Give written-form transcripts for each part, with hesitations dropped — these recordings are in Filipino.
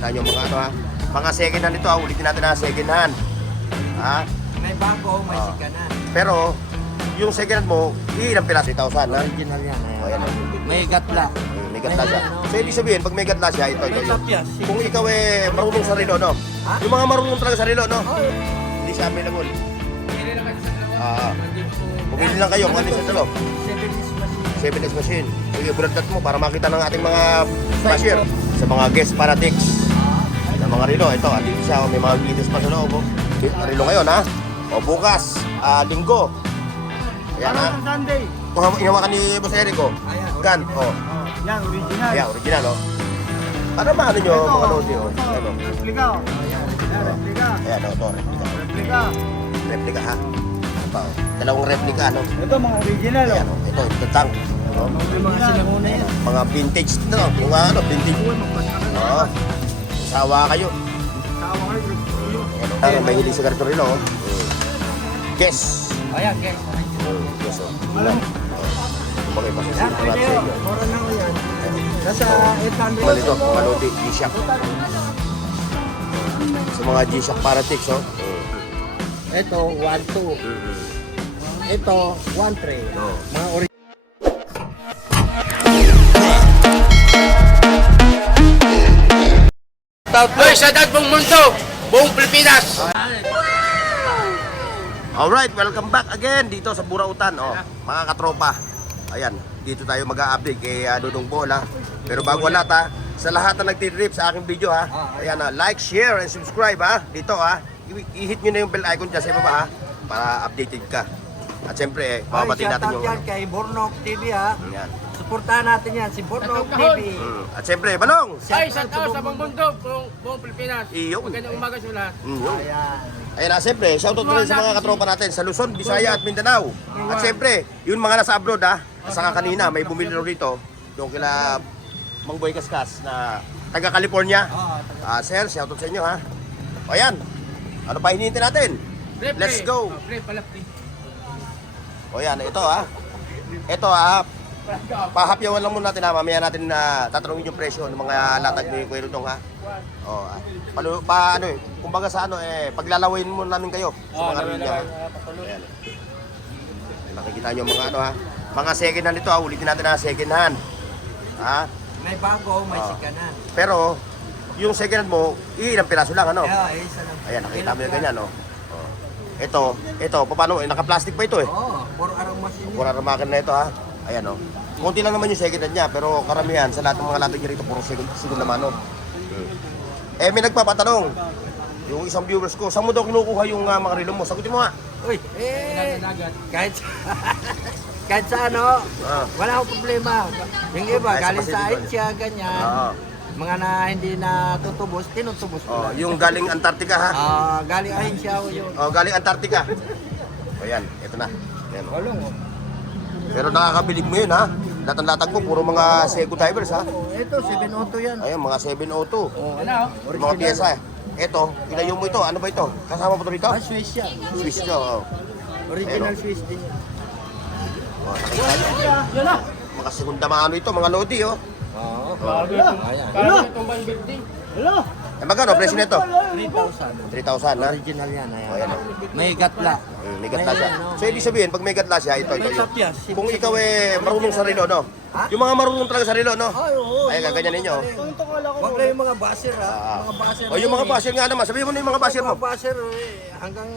Nakikita nyo mga ano ha. Mga second hand ito ha. Ulitin natin na second hand. Ha? May bago, may sikanan. Pero, yung second hand mo, ilang piraso? 3,000 ha? Original yan. O yan. May gatla. May gatla siya. So, ibig sabihin, pag may gatla siya, ito. Kung ikaw marunong sa relo, no? Yung mga marunong talaga sa relo, no? Hindi siya available. Bumili lang kayo kung ano sa dalo. 7S machine. Sige, bulantat mo para makita ng ating mga cashier. Sa mga guest fanatics na mga relo. Ito, andito siya. May mga gitas pa sa loob. Relo ngayon, ha? O bukas, linggo. Ayan, ha? Sunday. Kung hinawakan ni Boss Eric, Gan, Yan, original. Ayan, original, o. Para maano nyo, mga lodi, o. Ano? Replika. Replika. Ayan, o, ito, replika. Replika. Replika, ha? Ito pa, o. Dalawang replika, ano? Ito mga original. Ayan, o. Ito, ito tank. O. May mga sinanguna yan. Mga vintage, no? Kung ano, vintage. Oo. Sawa kayo. Tawa kayo. Ano, may hiling sa ganito rin, o. Guess. Ayan, guys. Yes, o. Ulan. Kumagay pa sa Yan, sinunod pwede sa yun. inyo. Mura na ko yan. Nasa 800. Malito, mga lodi, G-Shock. Sa mga G-Shock Paratix, o. Ito, 1-2. Ito, 1-3. Mga original. Hoy, sa dad buong mundo, buong Pilipinas. Alright, welcome back again dito sa Burautan, mga katropa. Ayan, dito tayo mag-a-update kay Dudong Bol, ha. Pero bago ang lahat, ha, sa lahat na nagtitrip sa aking video, ha, ayan, like, share, and subscribe, ha, dito, ha. I-hit nyo na yung bell icon dyan sa baba, ha, para updated ka. At syempre, mabati natin yung... Yan kay Bornok TV, ha. Ayan. Suportahan natin yan, si Bornok TV. At syempre, Balong! Ay, sa tao sa buong mundo, buong Pilipinas. Iyo. Magandang umaga sa lahat. Ayan. Ayan na, siyempre, shoutout rin sa mga katropa natin sa Luzon, Visaya at Mindanao. At siyempre, yung mga nasa abroad, ha, saka kanina, may bumili rin rito, yung kila Mang Boy Kaskas na taga California. Sir, shoutout sa inyo, ha. O yan, ano pa hinihintay natin? Let's go! Pre, pala, pre. O yan, ito, ha. Ito, ha. Pahapyawan lang muna natin, ha. Mamaya natin tatanungin yung presyo ng mga latag ni Kuya Rudong, ha. O, kumbaga sa paglalawin mo namin kayo sa mga relo niya. Ayan. Nakikita nyo mga ha. Mga second hand ito, ha. Ulitin natin na second hand. Ha? May bago, may sikanan. Pero, yung second hand mo, ilang piraso lang, ano? Isa lang. Ayan, nakita mo yung ganyan, no? Ito, paano? Naka-plastic pa ito, Puro arang machine. Pura ramakan na ito, ha. Ayan, no? Kunti lang naman yung second hand niya, pero karamihan sa lahat ng mga latag niya rito, puro second na mano. May nagpapatanong, yung isang viewers ko, saan mo daw kinukuha yung mga relo mo? Sagutin mo nga. Uy, kahit sa ano, wala akong problema. Yung iba, Kahit sa galing sa Pacific, Asia, ganyan. Mga na hindi na tutubos, tinutubos ko lang. Yung galing Antarctica, ha? Galing Asia ko yun. Galing Antarctica. Ayan, ito na. Ayan, Walong. Pero nakakabilib mo yun, ha? Latag-latag mo, puro mga Seiko divers, ha? Ito, 702 yan. Ayun, mga 702. Ano? Yung mga piyesa, Ito, ilayo mo ito. Ano ba ito? Kasama mo ito rito? Swiss yan. Swiss ito, Original Swiss din yan. Nakikita nyo. Mga segunda mano ito, mga lodi, Ayan. Parang itong bang building. Magkano, presyo nito? 3,000. 3,000, ha? Original yan. Ayan, Ayan. May gatla. May gatla siya. So, ibig sabihin, pag may gatla siya, ito. Kung ikaw marunong sa relo, no? Yung mga marunong talaga sa relo, no? Ay, gaganyan ninyo. Huwag na yung mga basher, ha? Mga basher. O, yung mga basher nga naman. Sabihin mo na yung mga basher mo. Mga basher, hanggang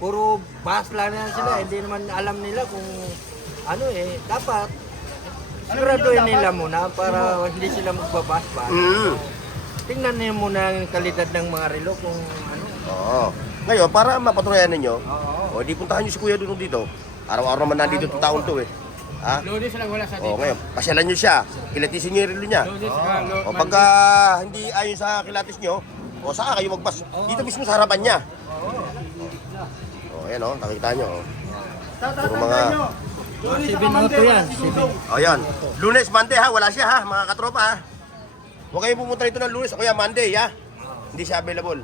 puro bas lang yan sila. Hindi naman alam nila kung ano dapat siguraduhin nila muna para hindi sila magbabas-bas. Tingnan niyo muna yung kalidad ng mga relo kung ano. Oo. Ngayon, para mapatunayan ninyo, di puntahan nyo si Kuya Dudong dito. Araw-araw naman nandito itong taon to, Ha? Lunes lang wala sa dito. Ngayon, pasyalan nyo siya. Kilatisin nyo yung relo niya. Lunes lang. O pagka hindi ayon sa kilatis nyo, saka kayo magpas. Dito mismo sa harapan niya. Ayan, nakikita nyo. Puro mga... 702 yan. Ayan. Lunes, Monday, ha? Wala siya, ha? Mga katropa, ha? Huwag kayong pumunta rito ng Lunes o kaya Monday, ha? Hindi siya available.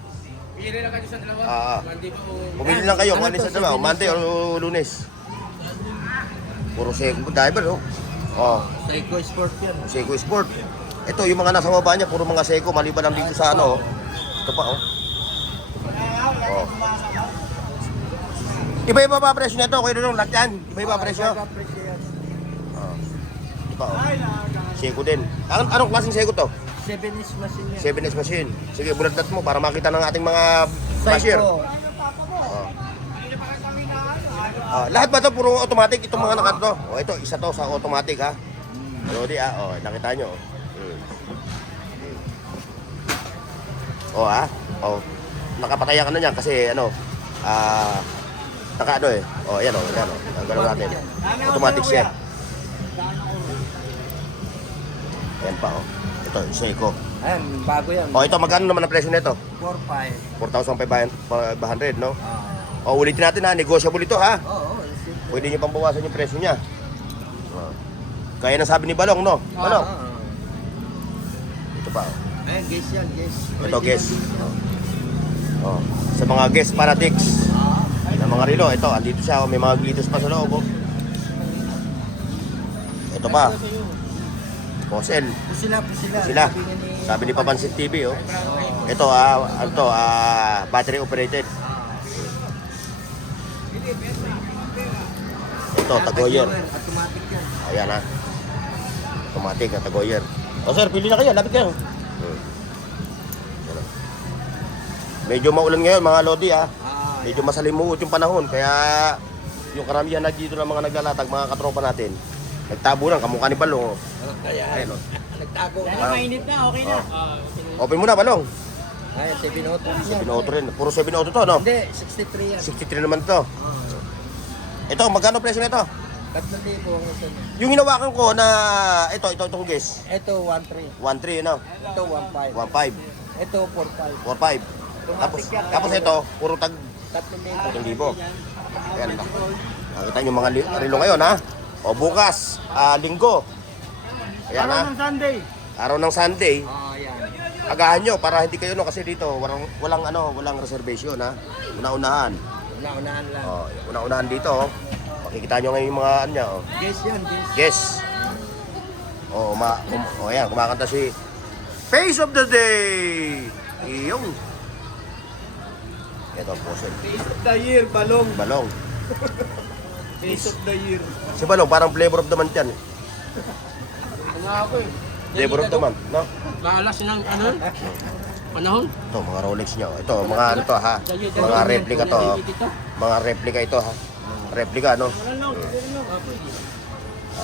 Pili lang kayo sa dalawa. Monday po. Pumili lang kayo kung alin sa dalawa, Monday o Lunes. Puro Seiko diver, Seiko Sport yan. Seiko Sport. Ito, yung mga nasa baba niya, puro mga Seiko, maliban lang dito sa ano. Ito pa, oh. Oh. Iba-iba pa presyo nito, Kuya Dudong, lahat yan. Iba-iba presyo. Presyo yan. Oh. Ito pa, oh. Seiko din. Anong klaseng Seiko to? 7-inch machine yan. 7S machine. Sige, bulat-lat mo para makita ng ating mga cashier. Psycho. Oh. Lahat ba to puro automatic itong mga nakato? Oh, ito isa to sa automatic ha. Lodi oh, nakita nyo. Oh ha. Oh. Nakapataya ka na niyan kasi ano naka ano eh. Oh, ayan oh, ayan oh. Ang gano'n natin. Automatic siya. Ayan pa oh. Ito, Seiko. Ayan, bago yan. Oh, ito magkano naman ang presyo nito? 4.5. 4,500 no? Oh, ulitin natin ha, negotiable ito ha. Oo. Pwede niyo pang bawasan yung presyo niya. Kaya na sabi ni Balong, no? Balong. Ito pa. Oh. Ayan, guess yan, guess. Ito, guess. Oh. Sa mga guess fanatics ng mga relo, ito, andito siya. Oh. May mga glitters pa sa loob. Oh. Ito pa. Fossil. Pusila. Sila. Sabi ni Papansin TV, oh. Ito, battery operated. Ito, Tagoyer. Automatic yan. Ayan ha. Automatic na Tagoyer. O sir, pili na kayo. Lapit kayo. Medyo maulan ngayon mga Lodi ha. Medyo masalimuot yung panahon. Kaya yung karamihan na dito ng mga naglalatag, mga katropa natin, nagtabo lang, kamukha ni Balong. Oh. Kaya, Ayan o. nagtago. Mainit na, okay na. Open mo na Balong. Ay, 7 auto. 7 auto rin. Puro 7 auto to, no? Hindi, 63 yan. 63 naman to. Ito, magkano presyo nito? 3,000 ang isa niya. Yung hinawakan ko na itong guess. Ito, 1.3. 1.3, ano? Ito, 1.5. 1.5. Ito, 4.5. 4.5. Tapos ito, puro tag 3,000. 3,000. Ayan ba? Nakita nyo mga relo ngayon ha. O bukas, linggo. Ayan ha. Sunday. Araw ng Sunday. Yan. Agahan nyo para hindi kayo kasi dito walang reservation ha. Una-unahan. Una-unahan lang. Una-unahan dito oh. Makikita nyo ngayon yung mga ano niya oh. Guess yan, guess. Yes. Ayan, kumakanta si Face of the Day. Iyong. Ito po sir. Face of the year, Balong. Balong. Face of the year. Si Balong parang flavor of the month yan. Ano ako eh. Flavor of the month, no? Maalas ng ano? Panahon? Ito, mga Rolex nyo. Ito, mga ano to ha. Mga replica to. Mga replica ito ha. Replica, no?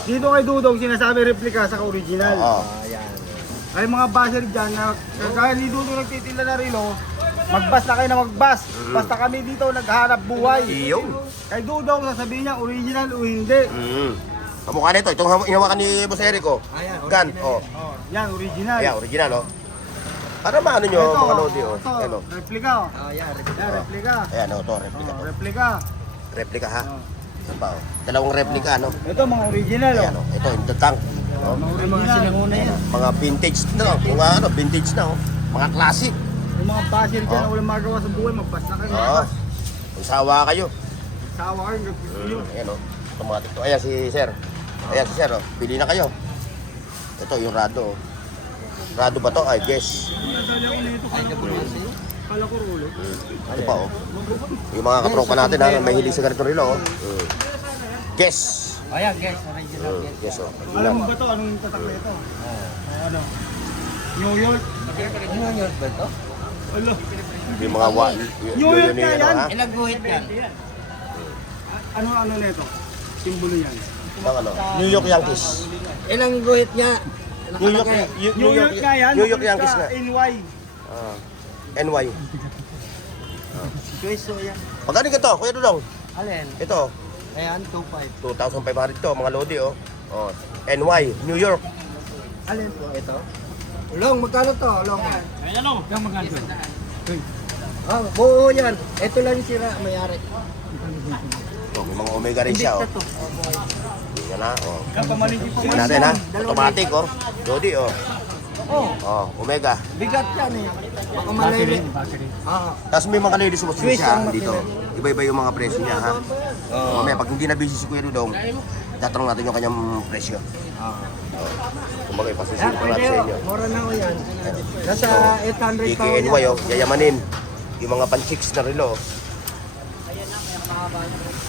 Dito kay Dudong sinasabi replika sa original. Oo. Yan. Ay mga basher dyan na kaya ni Dudong nagtitinda na relo, magbas na kayo na magbas. Basta kami dito naghahanap buhay. Iyong. Kay Dudong sasabihin niya original o hindi. Kamukha nito. Itong hinawakan ni Boss Eric, oh. Ayan, Gun, original. oh. Oh, yan original. Ayan, original, oh. Para maano nyo, Ito, mga Lodi, oh. ito, Ayan, oh. replika. Oh. Yan, Yan, replika. Ayan, oh, ito, replica Oh, to. replika. Replica, ha? Oh. Ano pa, oh. Dalawang replica, no? Ito mga original. Ayan, oh. Ito, yung tank. Oh. Ay, mga sinanguna yan. Mga vintage na, no? Mga ano, vintage na, oh. Mga classic. Yung mga basher dyan Oh. na walang magawa sa buhay, magbas na kayo. Oo. Magbas. Kung sawa kayo. Sawa kayo, nagpipiliw. Ayan, oh. Automatic to. Ayan, si Sir. Ayan, si Sir, oh. Pili na kayo. Ito, yung Rado, oh. Rado ba to? Ay, guess. Nadali ako nito. Kala ko rulo. Ito pa, oh. Yung mga katropa natin, ha, may hilig sa ganito rilo, oh. Guess. Ayan, guess. Original guess. Yes, oh. Alam mo ba to? Anong tatak na ito? Ano? New York. Ano yun ba ito? Alo. Yung mga New York na yan. ha? Ilang guhit yan? Ano nito? Simbolo yan. Ng ano? New York Yankees. Ilang guhit niya? New York, New York nga yan. New York Yankees nga. NY. Ah, NY. Peso yan. Magkano ka to, Kuya Dudong? Alin? Ito, Ayan, 2.5. 2,500 to, mga Lodi, oh. Oh, NY, New York. Alin po? Ito? Long, magkano to? Long. Yung magkano? Buo yan. Ito lang yung sira, mayari. Oh, may mga Omega rin siya, oh. Ito. Yan na, oh. Yung pamalingki pa Tingnan natin, ha? Automatic, oh. Lodi, oh. Oh, Oh, Omega. bigat yan eh. Baka malay. Tapos may mga ladies Swiss siya ang dito. makina. Iba-iba yung mga presyo niya, ha? Oh. Mamaya, pag hindi na busy si Kuya Dudong, tatanong natin yung kanyang presyo. Kumbaga, ipasusunod Yan, ko pwede natin sa oh. inyo. Mura na ko yan. Nasa 800 pa DKNY, oh, yayamannin. Yung mga panchicks na relo.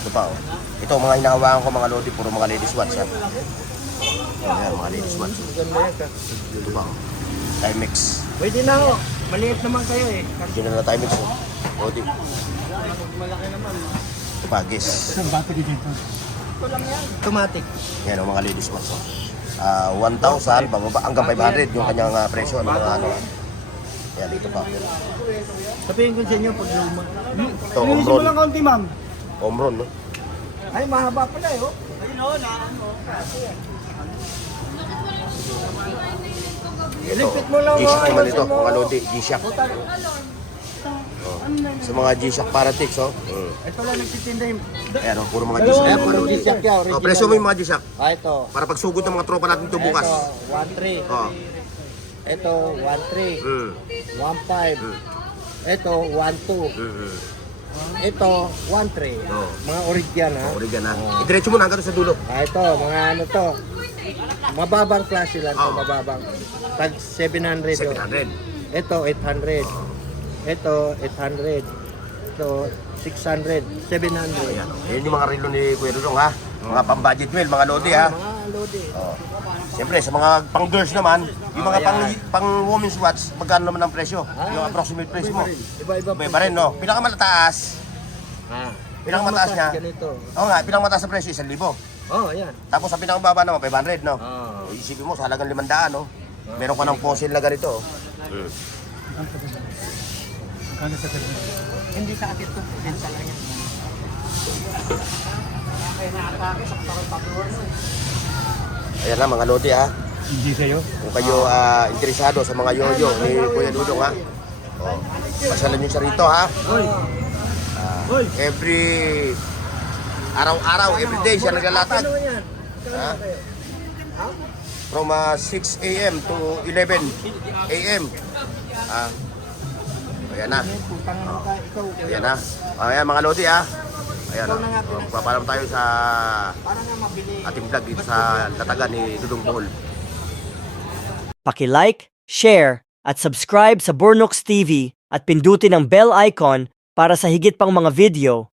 Ito pa, oh. Ito, mga hinahawakan ko mga lodi, puro mga ladies watch, ha. Oh, yan, mga ladies watch. Ganda yan ka. Ito pa, oh. Timex. Pwede na ho. Maliit naman kayo eh. Yun na Timex, oh. Lodi. Ito pa, guess. Automatic. Yan, oh, mga ladies watch, oh. 1,000, bababa, hanggang 500 yung kanyang presyo, ano, mga ano. Yan, dito pa. Sabihin ko sa inyo pag luma. Ito, Linisin mo lang Omron. kaunti, ma'am. Omron, no? Ay, mahaba pala eh. Oh. Ito, Ilipit mo lang, G-Shock oh, naman ito, ayusin mo. mga lodi, G-Shock. Oh. Sa mga G-Shock Paratix, oh. Ito lang nagtitinda yung... Ayan, oh, puro mga G-Shock. Ayan, puro G-Shock yan, Oh, original. presyo mo yung mga G-Shock. Ah, ito. Para pagsugod ng mga tropa natin ito bukas. Ito, 1.3. Oh. Ito, 1.3. Mm. 1.5. Ito, 1.2. Mm. Ito, 1.3. Oh. Mga original ha. Origan na. Idiretso mo na hanggang sa dulo. Ah, ito, mga ano to. Mababang klase lang to, Oh. mababang. Tag 700. 700. Ito, 800. Ito, 800. Ito, 600. 700. Ayan, oh. Yan yung mga relo ni Kuya Dudong, ha. Mga pang-budget meal, mga lodi, ha. Mga lodi. Oh. Siyempre, sa mga pang-girls naman, yung mga pang-women's watch, magkano naman ang presyo? Yung approximate price mo. Iba-iba Iba rin, no? Pinakamataas, Ah. pinakamataas niya. Ganito. Oo nga, pinakamataas na presyo, 1,000. Oh, ayan. Tapos sa pinakamababa naman, 500, no? Oh. Isipin mo, sa halagang 500, no? Meron ka ng fossil na ganito, oh. Hindi sa akin to, benta lang yan. Ayan na, mga lodi, ha? Hindi sa'yo. Kung kayo interesado sa mga yoyo ni Kuya Dudong, ha? Oh, pasyalan nyo siya rito, ha? Hoy! Every araw-araw, every day siya naglalatag. Ano yan? Ha? From 6 a.m. to 11 a.m. Ah. Ayan na. Putang na ka, ikaw. Ayan na. Ayan mga lodi, ha? Ayan na. Papalam tayo sa Para na mabili. ating vlog dito sa latagan ni Dudong Bohol. Paki-like, share, at subscribe sa Bornox TV at pindutin ang bell icon para sa higit pang mga video.